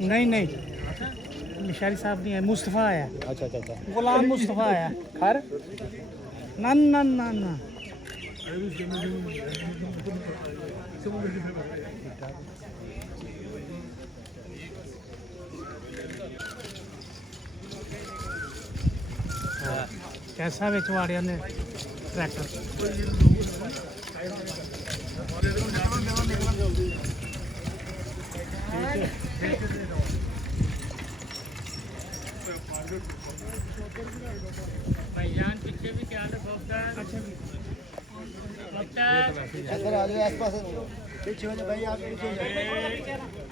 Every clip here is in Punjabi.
नहीं नहीं निशारी साहब नहीं है, मुस्तफ़ा है। अच्छा अच्छा अच्छा गुलाम मुस्तफ़ा है। खैर ना ना ना ना कैसा बेचवाड़िया ने ट्रैक्टर भाईजान पीछे भी क्या है इधर आ जाओ आस-पास पीछे हो जाओ भाई आप पीछे हो जाओ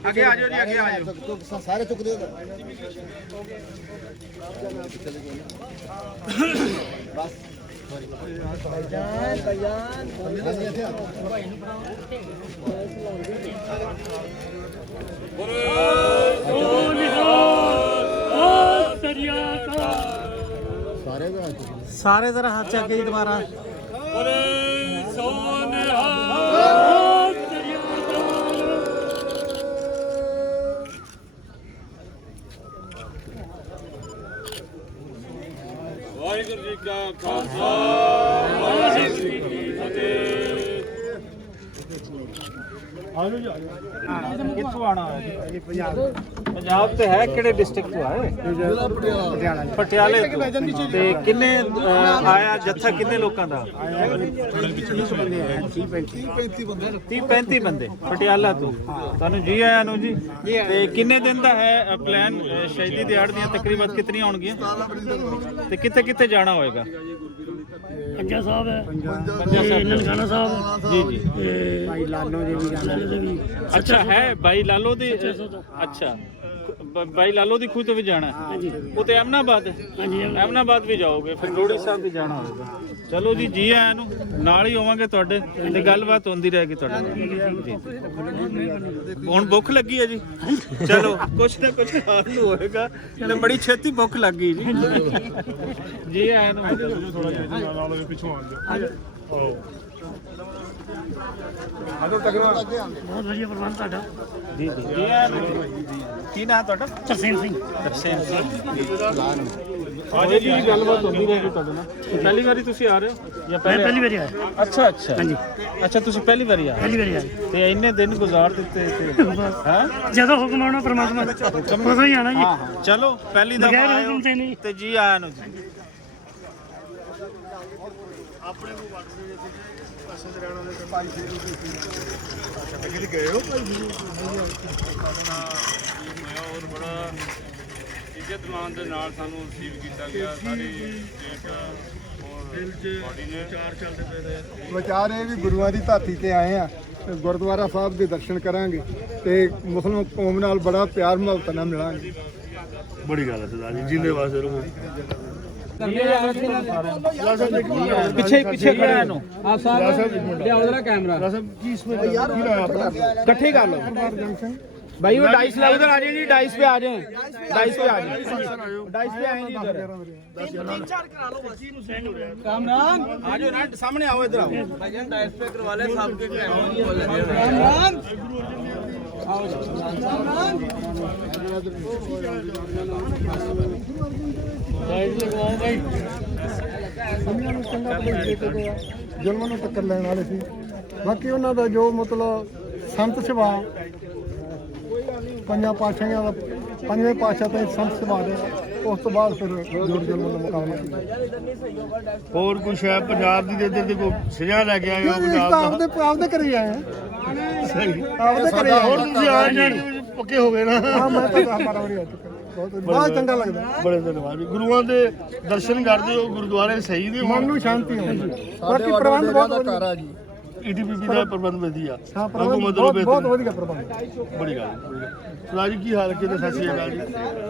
आगे आ जाओ जी आगे आ जाओ तो सारे चुक दो बस सारे जरा हाथ चल गई दोबारा। ਵਾਹਿਗੁਰੂ ਜੀ ਕਾ ਖਾਲਸਾ ਵਾਹਿਗੁਰੂ ਜੀ ਕੀ ਫਤਿਹ। ਕਿੱਥੋਂ ਆਣਾ ਹੈ? ਪੰਜਾਬ ਤੇ ਹੈ ਕਿਹੜੇ ਡਿਸਟ੍ਰਿਕਟ ਤੋਂ ਆਏ? ਪਟਿਆਲੇ ਤੋਂ। ਤੇ ਕਿੰਨੇ ਆਇਆ ਜੱਥਾ ਕਿੰਨੇ ਲੋਕਾਂ ਦਾ? 30-35 ਬੰਦੇ ਪਟਿਆਲਾ ਤੋਂ। ਤੁਹਾਨੂੰ ਜੀ ਆਇਆਂ ਨੂੰ ਜੀ। ਤੇ ਕਿੰਨੇ ਦਿਨ ਦਾ ਹੈ ਪਲਾਨ? ਸ਼ਹੀਦੀ ਦਿਹਾੜ ਦੀਆਂ ਤਕਰੀਬਨ ਕਿਤਨੀਆਂ ਹੋਣਗੀਆਂ ਤੇ ਕਿੱਥੇ ਕਿੱਥੇ ਜਾਣਾ ਹੋਏਗਾ? ਪੰਜਾ ਸਾਹਿਬ ਹੈ, ਪੰਜਾ ਸਾਹਿਬ, ਨਨਕਾਣਾ ਸਾਹਿਬ ਜੀ ਜੀ, ਭਾਈ ਲਾਲੋ ਦੇ ਵੀ ਜਾਣਾ ਵੀ। ਅੱਛਾ ਹੈ ਭਾਈ ਲਾਲੋ ਦੀ। ਅੱਛਾ ਭਾਈ ਲਾਲੋ ਦੀ ਖੂਹ ਤੇ ਵੀ ਜਾਣਾ? ਉਹ ਤੇ ਅਮਨਾਬਾਦ ਹੈ। ਅਮਨਾਬਾਦ ਵੀ ਜਾਓਗੇ ਫਿਰ ਲੋਹੜੀ ਸਾਹਿਬ ਵੀ ਜਾਣਾ ਹੋਵੇਗਾ। ਚਲੋ ਜੀ ਜੀ ਆਇਆਂ ਨੂੰ, ਨਾਲ ਹੀ ਹੋਵਾਂਗੇ ਤੁਹਾਡੇ ਤੇ ਗੱਲਬਾਤ ਹੁੰਦੀ ਰਹੇਗੀ ਤੁਹਾਡੇ ਨਾਲ ਜੀ। ਹੁਣ ਭੁੱਖ ਲੱਗੀ ਹੈ ਜੀ? ਚਲੋ ਕੁਛ ਨਾ ਕੁਛ ਖਾਣ ਨੂੰ ਹੋਏਗਾ ਤੇ ਬੜੀ ਛੇਤੀ ਭੁੱਖ ਲੱਗ ਗਈ ਜੀ। ਜੀ ਆਇਆਂ ਨੂੰ। ਪਿੱਛੋਂ ਆ ਜਾਓ। ਬਹੁਤ ਵਧੀਆ ਪ੍ਰਬੰਧ ਤੁਹਾਡਾ। ਜੀ ਜੀ ਜੀ ਆਇਆਂ ਨੂੰ। ਕੀ ਨਾਮ ਤੁਹਾਡਾ? ਤਰਸੇਮ ਸਿੰਘ। ਤਰਸੇਮ ਸਿੰਘ। ਆਜੋ ਜੀ ਗੱਲਬਾਤ ਹੁੰਦੀ ਰਹੇਗੀ ਤੁਹਾਡੇ ਨਾਲ। ਪਹਿਲੀ ਵਾਰੀ ਤੁਸੀਂ ਆ ਰਹੇ ਹੋ ਜਾਂ ਮੈਂ ਪਹਿਲੀ ਵਾਰੀ ਆਇਆ। ਅੱਛਾ ਅੱਛਾ ਹਾਂਜੀ। ਅੱਛਾ ਤੁਸੀਂ ਪਹਿਲੀ ਵਾਰੀ ਆ? ਪਹਿਲੀ ਵਾਰੀ ਆਇਆ। ਤੇ ਇੰਨੇ ਦਿਨ ਗੁਜ਼ਾਰ ਦਿੱਤੇ ਤੇ ਹੈ ਜਦੋਂ ਹੁਕਮ ਆਉਣਾ ਪਰਮਾਤਮਾ ਦਾ ਉਦੋਂ ਹੀ ਆਣਾ ਜੀ। ਹਾਂ ਚਲੋ ਪਹਿਲੀ ਦਫਾ ਬਗੈਰ ਆਏ ਹੋ ਹੁਕਮ ਤੇ ਨਹੀਂ। ਤੇ ਜੀ ਆਇਆਂ ਨੂੰ ਜੀ। ਆਪਣੇ ਨੂੰ ਵੜਦੇ ਜੇ ਪਾਸੇ ਦੇ ਰਹਿਣ ਵਾਲੇ ਭਾਈ ਜੀ ਅੱਛਾ ਕਿੱਥੇ ਗਏ ਹੋ ਭਾਈ ਜੀ? ਮੈਂ ਹੋਰ ਬੜਾ ਇੱਜ਼ਤ ਮਾਨ ਦੇ ਨਾਲ ਸਾਨੂੰ ਰਿਸੀਵ ਕੀਤਾ ਗਿਆ। ਸਾਡੀ ਸਟੇਟ ਦਿਲ 'ਚ ਬਾਡੀ ਨੇ ਵਿਚਾਰ ਚੱਲਦੇ ਪਏ ਨੇ। ਵਿਚਾਰੇ ਵੀ ਗੁਰੂਆਂ ਦੀ ਧਰਤੀ ਤੇ ਆਏ ਆ ਤੇ ਗੁਰਦੁਆਰਾ ਸਾਹਿਬ ਦੇ ਦਰਸ਼ਨ ਕਰਾਂਗੇ ਤੇ ਮੁਸਲਮਾਨ ਕੌਮ ਨਾਲ ਬੜਾ ਪਿਆਰ ਮੁਹੱਬਤ ਨਾਲ ਮਿਲਾਂਗੇ। ਬੜੀ ਗੱਲ ਹੈ ਸਰਦਾਰ ਜੀ, ਜਿੰਦੇ ਵਾਸਤੇ ਰਹੋ। ਪਿੱਛੇ ਪਿੱਛੇ ਖੜਿਆ ਨੂੰ ਲਿਆਓ ਜਰਾ ਕੈਮਰਾ। ਇਕੱਠੇ ਕਰ ਲਓ भाई। वो डाइस ला उधर आ जाए जी। डाइस पे आ जाए, डाइस पे आ जाए, डाइस पे आए जी इधर। 3-4 करा लो बस। कामरान आ जाओ ना, सामने आओ, इधर आओ भाईजान। डाइस पे करवा ले साहब के कामरान। आओ कामरान डाइस लगवाओ भाई। ਦੁਨੀਆ ਨੂੰ ਚੰਗਾ ਭਲਾ ਦੇ ਕੇ ਗਿਆ, ਜ਼ੁਲਮਾਂ ਨੂੰ ਟੱਕਰ ਲੈਣ ਵਾਲੇ ਸੀ। ਬਾਕੀ ਉਹਨਾਂ ਦਾ ਜੋ ਮਤਲਬ ਸੰਤ ਸੁਭਾਅ, ਪੰਜਾਂ ਪਾਤਸ਼ਾਹੀਆਂ ਦਾ ਪੰਜਵੇਂ ਪਾਤਸ਼ਾਹ ਤੇ ਸੰਤ ਸੁਭਾਅ ਦੇ, ਉਸ ਤੋਂ ਬਾਅਦ ਫਿਰ ਜੋੜ ਜ਼ੁਲਮ ਦਾ ਮੁਕਾਬਲਾ ਕੀਤਾ। ਹੋਰ ਕੁਛ ਹੈ ਪੰਜਾਬ ਦੀ ਦੇ ਕੋਈ ਸਜ਼ਾ ਲੈ ਕੇ ਆਏ ਹੋ? ਆਪਦੇ ਘਰੇ ਆਏ ਆ। ਸਹੀ ਆਪਦੇ ਘਰੇ ਆਏ ਹੋਰ ਤੁਸੀਂ ਆ ਜਾਣ ਪੱਕੇ ਹੋ ਗਏ ਨਾ। ਹਾਂ ਮੈਂ ਤਾਂ 10-12 ਵਾਰੀ ਆ ਚੁੱਕਾ। ਬਹੁਤ ਚੰਗਾ ਲੱਗਦਾ। ਬੜੇ ਧੰਨਵਾਦ ਜੀ। ਗੁਰੂਆਂ ਦੇ ਦਰਸ਼ਨ ਕਰਦੇ ਹੋ, ਗੁਰਦੁਆਰੇ ਸਹੀ ਦੇ ਮਨ ਨੂੰ ਸ਼ਾਂਤੀ ਆਉਂਦੀ। ਬਾਕੀ ਪ੍ਰਬੰਧ ਬਹੁਤ ਵਧੀਆ। ਈਟੀਪੀਪੀ ਦਾ ਪ੍ਰਬੰਧ ਵਧੀਆ ਹਾਂ ਅੱਗੋਂ ਪ੍ਰਬੰਧ ਮਤਲਬ ਬਹੁਤ ਵਧੀਆ ਪ੍ਰਬੰਧ ਬੜੀ ਗੱਲ ਸਰਦਾਰ ਜੀ ਕੀ ਹਾਲ ਹੈ ਕਿਤੇ ਸਤਿ ਸ਼੍ਰੀ ਅਕਾਲ ਜੀ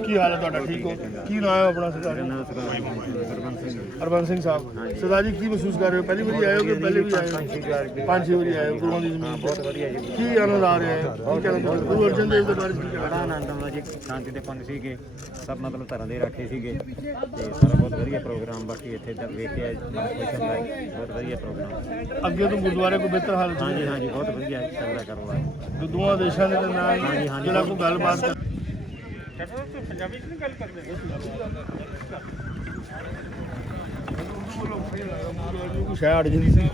ਕੀ ਹਾਲ ਹੈ ਤੁਹਾਡਾ ਠੀਕ ਹੋ ਕੀ ਨਾਮ ਹੈ ਆਪਣਾ ਸਰਦਾਰ ਜੀ ਹਰਬੰਸ ਸਿੰਘ ਸਾਹਿਬ ਸਰਦਾਰ ਜੀ ਕੀ ਮਹਿਸੂਸ ਕਰ ਰਹੇ ਹੋ ਪਹਿਲੀ ਵਾਰੀ ਆਏ ਹੋ ਕਿ ਪਹਿਲੇ ਵੀ ਆਏ ਹੋ 5-6 ਵਾਰੀ ਆਏ ਹੋ ਗੁਰੂਆਂ ਦੀ ਜ਼ਮੀਨ ਬਹੁਤ ਵਧੀਆ ਜੀ ਕੀ ਆਨੰਦ ਆ ਰਿਹਾ ਹੈ ਕੀ ਕਹਿਣਾ ਚਾਹੁੰਦੇ ਗੁਰੂ ਅਰਜਨ ਦੇਵ ਦੇ ਬਾਰੇ ਕੀ ਕਹਿਣਾ ਬੜਾ ਆਨੰਦ ਆਉਂਦਾ ਜੀ ਸ਼ਾਂਤੀ ਦੇ ਪੰਨ ਸੀਗੇ ਸਭ ਮਤਲਬ ਧਰਾਂ ਦੇ ਰਾਖੇ ਸੀਗੇ ਤੇ ਸਾਰਾ ਬਹੁਤ ਵਧੀਆ ਪ੍ਰੋਗਰਾਮ ਬਾਕੀ ਇੱਥੇ ਦਾ ਵੇਖ ਕੇ ਮਨ ਖੁਸ਼ ਹੁੰਦਾ ਹੈ ਬਹੁਤ ਵਧੀਆ ਪ੍ਰੋਗਰਾਮ ਅੱਗੇ ਤੋਂ ਗੁਰਦੁਆਰੇ ਕੋਈ ਬਿਹਤਰ ਹਾਲਤ ਹਾਂਜੀ ਹਾਂਜੀ ਬਹੁਤ ਵਧੀਆ ਚੱਲਦਾ ਕਰਵਾ ਦੋਵਾਂ ਦੇਸ਼ਾਂ ਦੇ ਨਾਲ ਜਿਹੜਾ ਕੋਈ ਗੱਲਬਾਤ ਕਰ ਪੰਜਾਬੀ ਚ ਨਹੀਂ ਗੱਲ ਕਰਦੇ ਸ਼ਾਇਦ ਅੜ ਜਾਂਦੀ ਸੀ